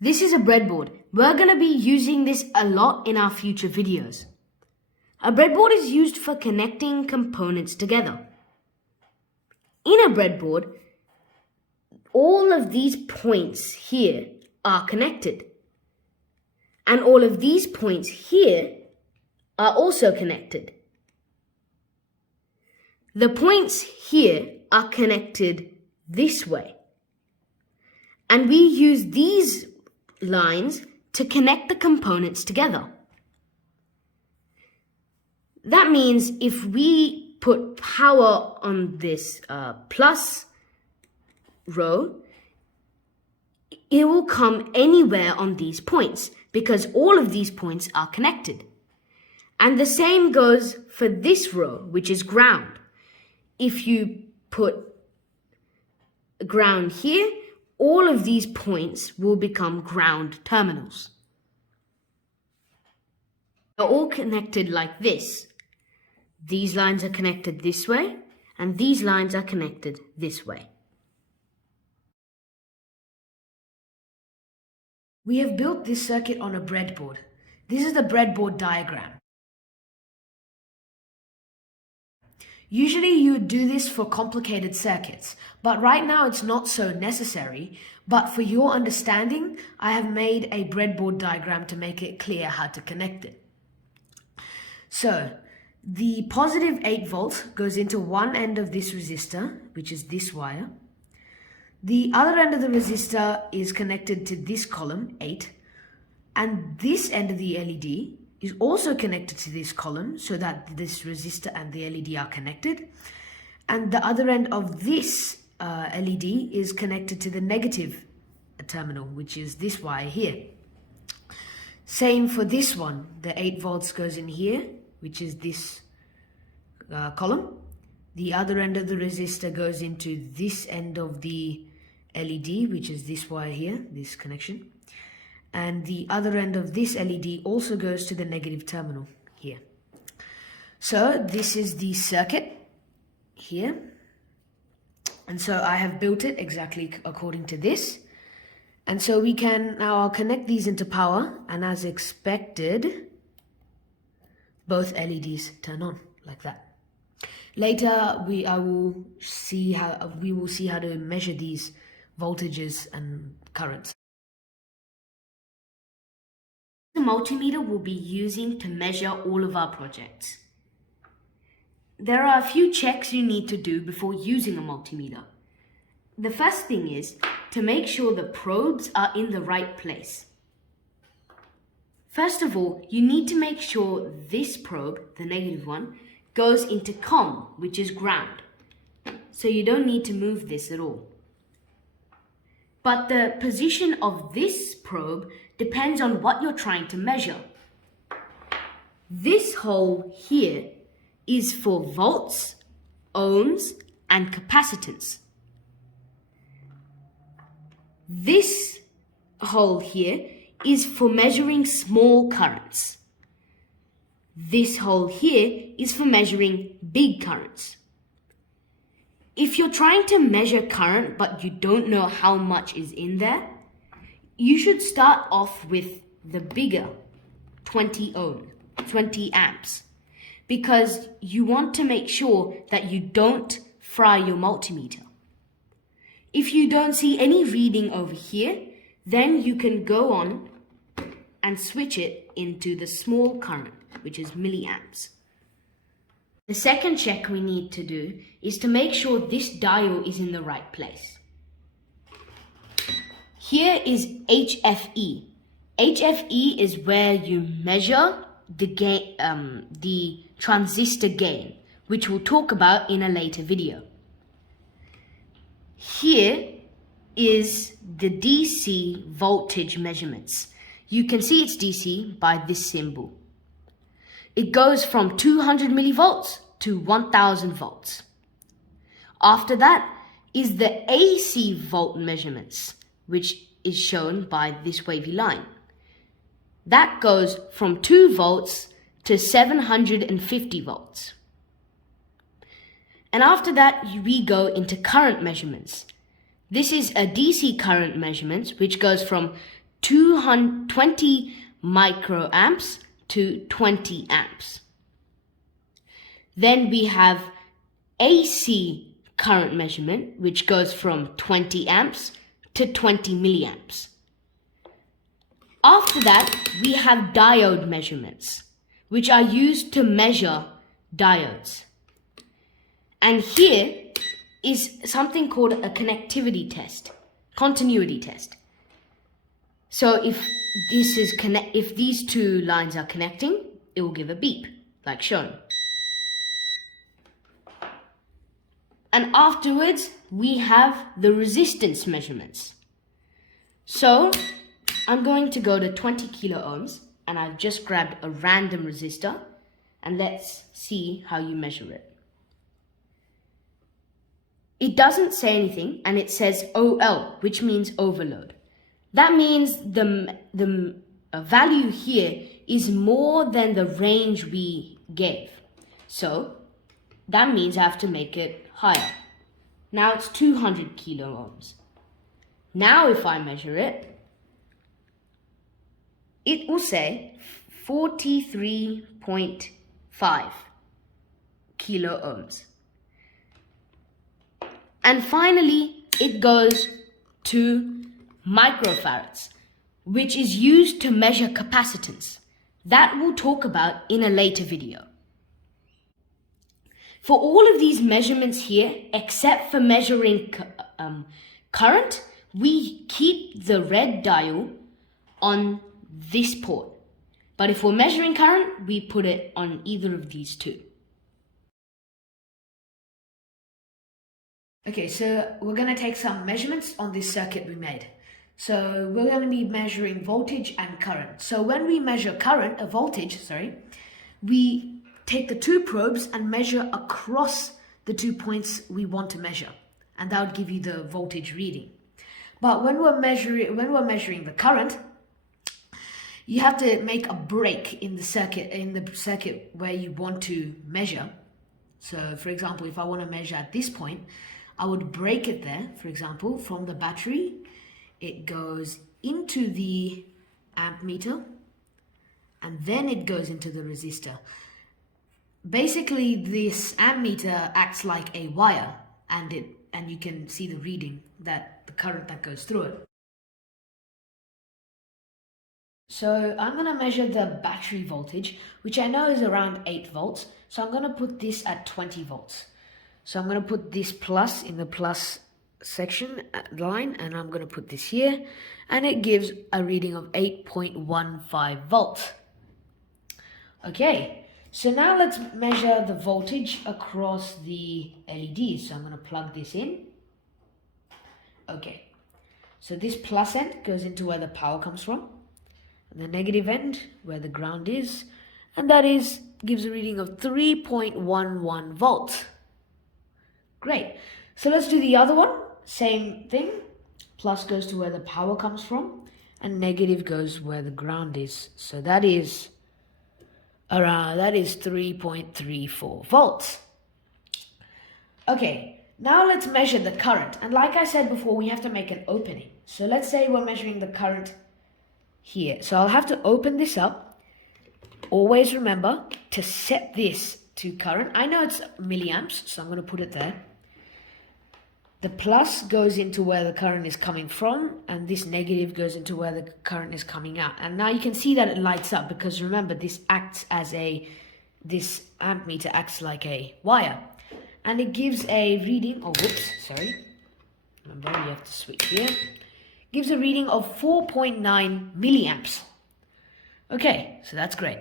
This is a breadboard. We're going to be using this a lot in our future videos. A breadboard is used for connecting components together. In a breadboard, all of these points here are connected. And all of these points here are also connected. The points here are connected this way. And we use these lines to connect the components together. That means if we put power on this plus row, it will come anywhere on these points because all of these points are connected. And the same goes for this row, which is ground. If you put ground here, all of these points will become ground terminals. They're all connected like this. These lines are connected this way, and these lines are connected this way. We have built this circuit on a breadboard. This is the breadboard diagram. Usually you would do this for complicated circuits, but right now it's not so necessary. But for your understanding, I have made a breadboard diagram to make it clear how to connect it. So, the positive 8 volts goes into one end of this resistor, which is this wire. The other end of the resistor is connected to this column, 8, and this end of the LED is also connected to this column so that this resistor and the LED are connected. And the other end of this LED is connected to the negative terminal, which is this wire here. Same for this one. The 8 volts goes in here, which is this column. The other end of the resistor goes into this end of the LED, which is this wire here, this connection. And the other end of this LED also goes to the negative terminal here. So this is the circuit here. And so I have built it exactly according to this. And so we can now connect these into power, and as expected, both LEDs turn on like that. Later we will see how to measure these voltages and currents. The multimeter we'll be using to measure all of our projects. There are a few checks you need to do before using a multimeter. The first thing is to make sure the probes are in the right place. First of all, you need to make sure this probe, the negative one, goes into COM, which is ground. So you don't need to move this at all. But the position of this probe depends on what you're trying to measure. This hole here is for volts, ohms, and capacitance. This hole here is for measuring small currents. This hole here is for measuring big currents. If you're trying to measure current but you don't know how much is in there, you should start off with the bigger 20 amps, because you want to make sure that you don't fry your multimeter. If you don't see any reading over here, then you can go on and switch it into the small current, which is milliamps. The second check we need to do is to make sure this dial is in the right place. Here is HFE. HFE is where you measure the transistor gain, which we'll talk about in a later video. Here is the DC voltage measurements. You can see it's DC by this symbol. It goes from 200 millivolts to 1000 volts. After that is the AC volt measurements, which is shown by this wavy line. That goes from 2 volts to 750 volts. And after that, we go into current measurements. This is a DC current measurement, which goes from 20 microamps to 20 amps. Then we have AC current measurement, which goes from 20 amps to 20 milliamps. After that, we have diode measurements, which are used to measure diodes. And here is something called a connectivity test, continuity test. So if these two lines are connecting, it will give a beep, like shown. And afterwards, we have the resistance measurements. So I'm going to go to 20 kilo ohms, and I've just grabbed a random resistor, and let's see how you measure it. It doesn't say anything, and it says OL, which means overload. That means the value here is more than the range we gave. So that means I have to make it higher. Now it's 200 kilo ohms. Now if I measure it, it will say 43.5 kilo ohms. And finally, it goes to microfarads, which is used to measure capacitance. That we'll talk about in a later video. For all of these measurements here, except for measuring current, we keep the red dial on this port. But if we're measuring current, we put it on either of these two. Okay, so we're going to take some measurements on this circuit we made. So we're going to be measuring voltage and current. So when we measure voltage, we take the two probes and measure across the 2 points we want to measure, and that would give you the voltage reading. But when we're measuring the current, you have to make a break in the circuit where you want to measure. So for example, if I want to measure at this point, I would break it there. For example, from the battery, it goes into the amp meter, and then it goes into the resistor. Basically, this amp meter acts like a wire, and you can see the reading, the current that goes through it. So I'm going to measure the battery voltage, which I know is around 8 volts. So I'm going to put this at 20 volts. So I'm going to put this plus in the plus section line, and I'm going to put this here, and it gives a reading of 8.15 volts. Okay, so now let's measure the voltage across the LEDs. So I'm going to plug this in. Okay, so this plus end goes into where the power comes from, and the negative end where the ground is, and that gives a reading of 3.11 volts. Great. So let's do the other one. Same thing. Plus goes to where the power comes from, and negative goes where the ground is. So that is 3.34 volts. Okay, now let's measure the current. And like I said before, we have to make an opening. So let's say we're measuring the current here. So I'll have to open this up. Always remember to set this to current. I know it's milliamps, so I'm going to put it there. The plus goes into where the current is coming from, and this negative goes into where the current is coming out. And now you can see that it lights up, because remember, this amp meter acts like a wire, and it gives a reading. Remember, you have to switch here. Gives a reading of 4.9 milliamps. Okay, so that's great.